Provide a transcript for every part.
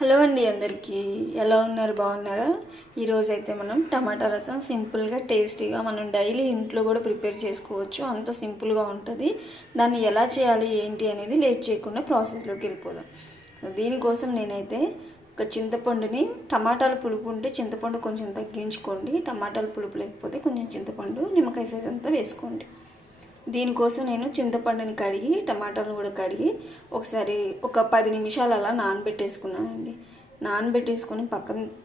Hello అండి, అందరికీ ఎలా ఉన్నారు? బాగున్నారా? ఈరోజు అయితే మనం టమాటా రసం సింపుల్గా టేస్టీగా మనం డైలీ ఇంట్లో కూడా ప్రిపేర్ చేసుకోవచ్చు. అంత సింపుల్గా ఉంటుంది. దాన్ని ఎలా చేయాలి ఏంటి అనేది లేట్ చేయకుండా ప్రాసెస్లోకి వెళ్ళిపోదాం. సో దీనికోసం నేనైతే ఒక చింతపండుని, టమాటాల పులుపు ఉంటే చింతపండు కొంచెం తగ్గించుకోండి, టమాటాల పులుపు లేకపోతే కొంచెం చింతపండు నిమ్మకాయ సైజ్ అంతా వేసుకోండి. దీనికోసం నేను చింతపండుని కడిగి టమాటాలను కూడా కడిగి ఒకసారి ఒక 10 నిమిషాలు అలా నానబెట్టేసుకున్నానండి. నానబెట్టేసుకొని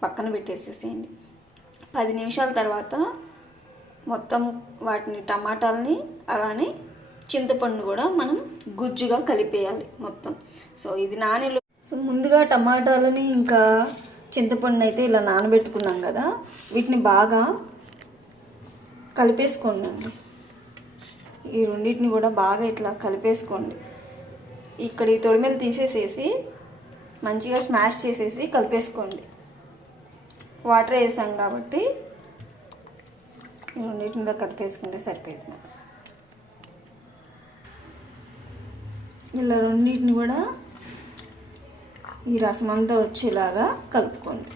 పక్కన పెట్టేసేసేయండి. 10 నిమిషాల తర్వాత మొత్తం వాటిని టమాటాలని అలానే చింతపండు కూడా మనం గుజ్జుగా కలిపేయాలి మొత్తం. సో ఇది సో ముందుగా టమాటాలని ఇంకా చింతపండు అయితే ఇలా నానబెట్టుకున్నాం కదా, వీటిని బాగా కలిపేసుకోండి. ఈ రెండింటిని కూడా బాగా ఇట్లా కలిపేసుకోండి. ఇక్కడ ఈ తొడిమెలు తీసేసేసి మంచిగా స్మాష్ చేసేసి కలిపేసుకోండి. వాటర్ వేసాం కాబట్టి ఈ రెండింటిని కలిపేసుకుంటే సరిపోతుంది. ఇలా రెండింటిని కూడా ఈ రసం అంతా వచ్చేలాగా కలుపుకోండి.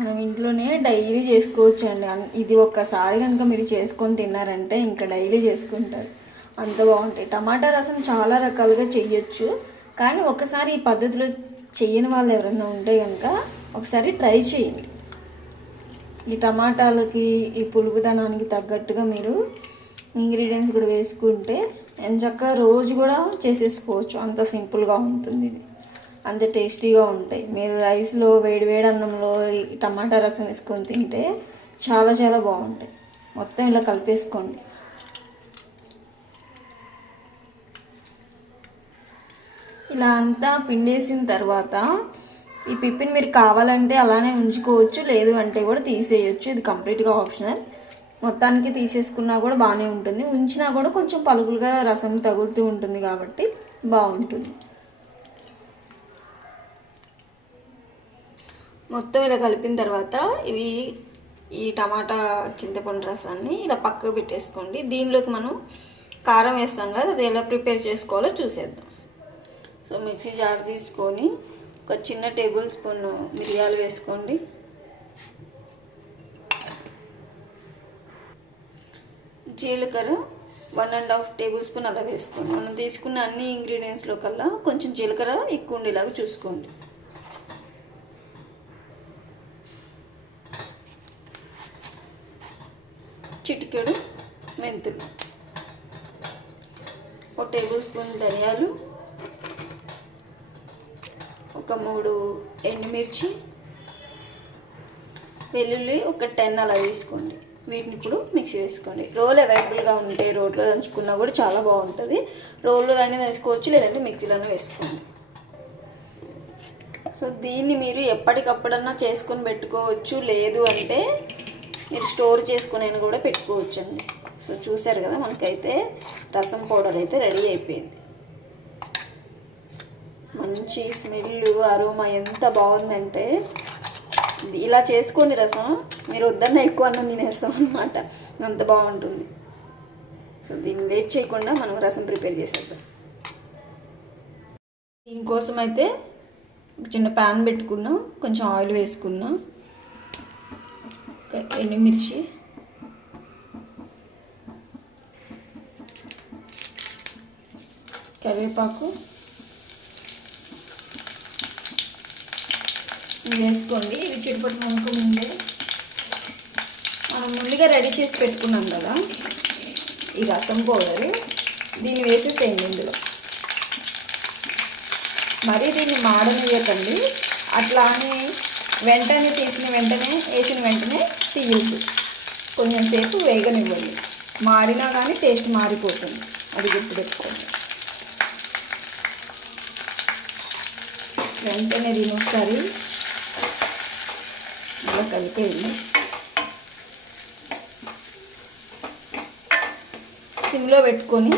మనం ఇంట్లోనే డైలీ చేసుకోవచ్చు అండి. ఇది ఒక్కసారి కనుక మీరు చేసుకొని తిన్నారంటే ఇంకా డైలీ చేసుకుంటారు, అంత బాగుంటాయి. టమాటా రసం చాలా రకాలుగా చెయ్యొచ్చు, కానీ ఒకసారి ఈ పద్ధతిలో చెయ్యని వాళ్ళు ఎవరైనా ఉంటే కనుక ఒకసారి ట్రై చేయండి. ఈ టమాటాలకి ఈ పులుపుదనానికి తగ్గట్టుగా మీరు ఇంగ్రీడియంట్స్ కూడా వేసుకుంటే ఎంచక్కా రోజు కూడా చేసేసుకోవచ్చు. అంత సింపుల్గా ఉంటుంది, ఇది అంత టేస్టీగా ఉంటాయి. మీరు రైస్లో వేడి అన్నంలో ఈ టమాటా రసం వేసుకొని తింటే చాలా చాలా బాగుంటాయి. మొత్తం ఇలా కలిపేసుకోండి. ఇలా అంతా పిండేసిన తర్వాత ఈ పిప్పిని మీరు కావాలంటే అలానే ఉంచుకోవచ్చు, లేదు అంటే కూడా తీసేయచ్చు. ఇది కంప్లీట్గా ఆప్షనల్. మొత్తానికి తీసేసుకున్నా కూడా బాగానే ఉంటుంది, ఉంచినా కూడా కొంచెం పలుకులుగా రసం తగులుతూ ఉంటుంది కాబట్టి బాగుంటుంది. మొత్తం ఇలా కలిపిన తర్వాత ఈ టమాటా చింతపండు రసాన్ని ఇలా పక్కకు పెట్టేసుకోండి. దీనిలోకి మనం కారం వేస్తాం కదా, అది ఎలా ప్రిపేర్ చేసుకోవాలో చూసేద్దాం. సో మిక్సీ జార్ తీసుకొని ఒక చిన్న టేబుల్ స్పూన్ మిరియాలు వేసుకోండి. జీలకర్ర 1.5 టేబుల్ స్పూన్ అలా వేసుకోండి. మనం తీసుకున్న అన్ని ఇంగ్రీడియంట్స్లో కల్లా కొంచెం జీలకర్ర ఎక్కువ ఉండేలాగా చూసుకోండి. చిటికెడు మెంతులు, 1 టేబుల్ స్పూన్ ధనియాలు, ఒక 3 ఎండుమిర్చి, వెల్లుల్లి ఒక 10 అలా తీసుకోండి. వీటిని ఇప్పుడు మిక్సీ వేసుకోండి. రోల్ అవైలబుల్గా ఉంటే రోట్లో దంచుకున్నా కూడా చాలా బాగుంటుంది. రోల్లో కానీ దంచుకోవచ్చు, లేదంటే మిక్సీలోనే వేసుకోండి. సో దీన్ని మీరు ఎప్పటికప్పుడన్నా చేసుకొని పెట్టుకోవచ్చు, లేదు అంటే మీరు స్టోర్ చేసుకుని కూడా పెట్టుకోవచ్చండి. సో చూసారు కదా, మనకైతే రసం పౌడర్ అయితే రెడీ అయిపోయింది. మంచి స్మెల్, అరోమా ఎంత బాగుందంటే ఇలా చేసుకోండి రసం. మీరు వద్దన్న ఎక్కువ అన్నం తినేస్తాం అన్నమాట, అంత బాగుంటుంది. సో దీన్ని లేట్ చేయకుండా మనం రసం ప్రిపేర్ చేసేద్దాం. దీనికోసం అయితే ఒక చిన్న ప్యాన్ పెట్టుకున్నాం, కొంచెం ఆయిల్ వేసుకున్నాం, ఎండుమిర్చి, కరివేపాకు వేసుకోండి. ఇవి చిటిపట్టు మనకు మనం ముందుగా రెడీ చేసి పెట్టుకున్నాం కదా ఈ రసం పౌడర్, దీన్ని వేసేసేయండి ఇందులో. మరీ దీన్ని మాడనివ్వకండి, అట్లా అని వెంటనే వేసిన వెంటనే తీయద్దు. కొంచెం సేపు వేగనివ్వండి. మాడినా కానీ టేస్ట్ మారిపోతుంది, అది గుర్తుపెట్టుకోండి. వెంటనే దీన్ని ఒకసారి ఇలా కలిపేయండి. సిమ్లో పెట్టుకొని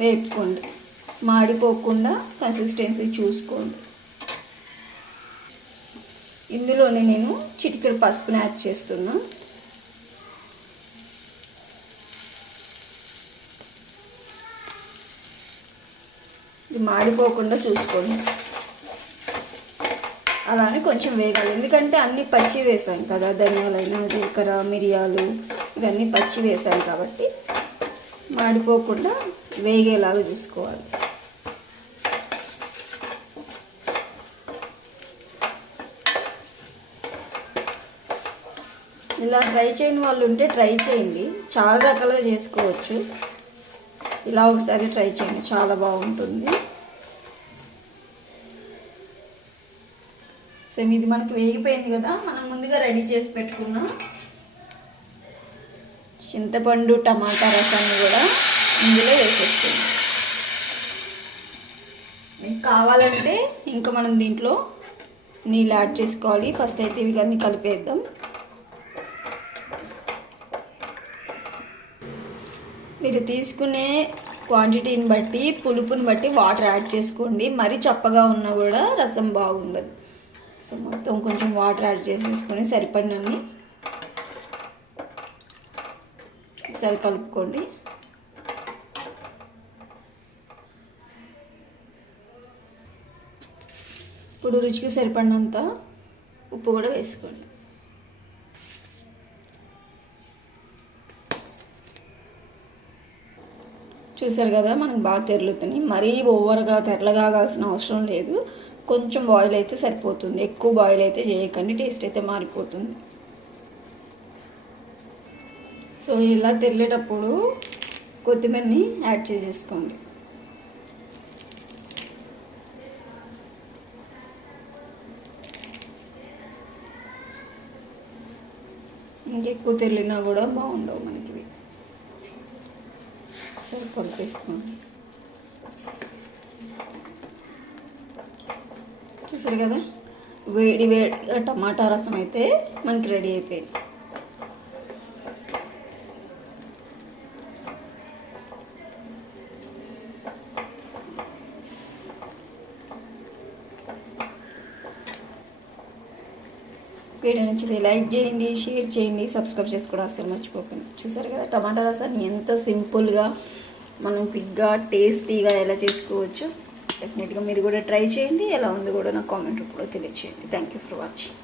వేపుకోండి, మాడిపోకుండా కన్సిస్టెన్సీ చూసుకోండి. ఇందులోనే నేను చిటికెడు పసుపుని యాడ్ చేస్తున్నా. ఇది మాడిపోకుండా చూసుకోండి. అలానే కొంచెం వేగాలి, ఎందుకంటే అన్నీ పచ్చి వేసాం కదా, ధనియాలైనా జీలకర్ర మిరియాలు ఇవన్నీ పచ్చి వేసాం కాబట్టి మాడిపోకుండా వేగేలాగా చూసుకోవాలి. ఇలా ట్రై చేయని వాళ్ళు ఉంటే ట్రై చేయండి, చాలా రకాలుగా చేసుకోవచ్చు. ఇలా ఒకసారి ట్రై చేయండి, చాలా బాగుంటుంది. సో ఇది మనకు వేగిపోయింది కదా, మనం ముందుగా రెడీ చేసి పెట్టుకున్నాం చింతపండు టమాటా రసాన్ని కూడా ఇందులో వేసేస్తుంది. మీకు కావాలంటే ఇంకా మనం దీంట్లో నీళ్ళు యాడ్ చేసుకోవాలి. ఫస్ట్ అయితే ఇవి అన్నీ కలిపేద్దాం. మీరు తీసుకునే క్వాంటిటీని బట్టి పులుపుని బట్టి వాటర్ యాడ్ చేసుకోండి. మరీ చప్పగా ఉన్నా కూడా రసం బాగుండదు. సో మొత్తం కొంచెం వాటర్ యాడ్ చేసేసుకొని సరిపడినన్ని ఒకసారి కలుపుకోండి. ఇప్పుడు రుచికి సరిపడినంత ఉప్పు కూడా వేసుకోండి. చూసారు కదా, మనకు బాగా తెరలుతుంది. మరీ ఓవర్గా తెరలగా కావాల్సిన అవసరం లేదు, కొంచెం బాయిల్ అయితే సరిపోతుంది. ఎక్కువ బాయిల్ అయితే చేయకండి, టేస్ట్ అయితే మారిపోతుంది. సో ఇలా తెరలేటప్పుడు కొత్తిమీరని యాడ్ చేసేసుకోండి. ఇంకెక్కువ తెరలినా కూడా బాగుండవు మనకి. ఒకసారి కలిపేసుకోండి. చూసారు కదా, వేడి వేడిగా టమాటా రసం అయితే మనకి రెడీ అయిపోయింది. వీడియో నచ్చితే లైక్ చేయండి, షేర్ చేయండి, సబ్స్క్రైబ్ చేసుకోవడం అస్సలు మర్చిపోకండి. చూసారు కదా, టమాటా రసాన్ని ఎంత సింపుల్గా మనం క్విక్గా టేస్టీగా ఎలా చేసుకోవచ్చు. డెఫినెట్గా మీరు కూడా ట్రై చేయండి. ఎలా ఉందో కూడా నాకు కామెంట్ రూపంలో తెలియచేయండి. Thank you for watching.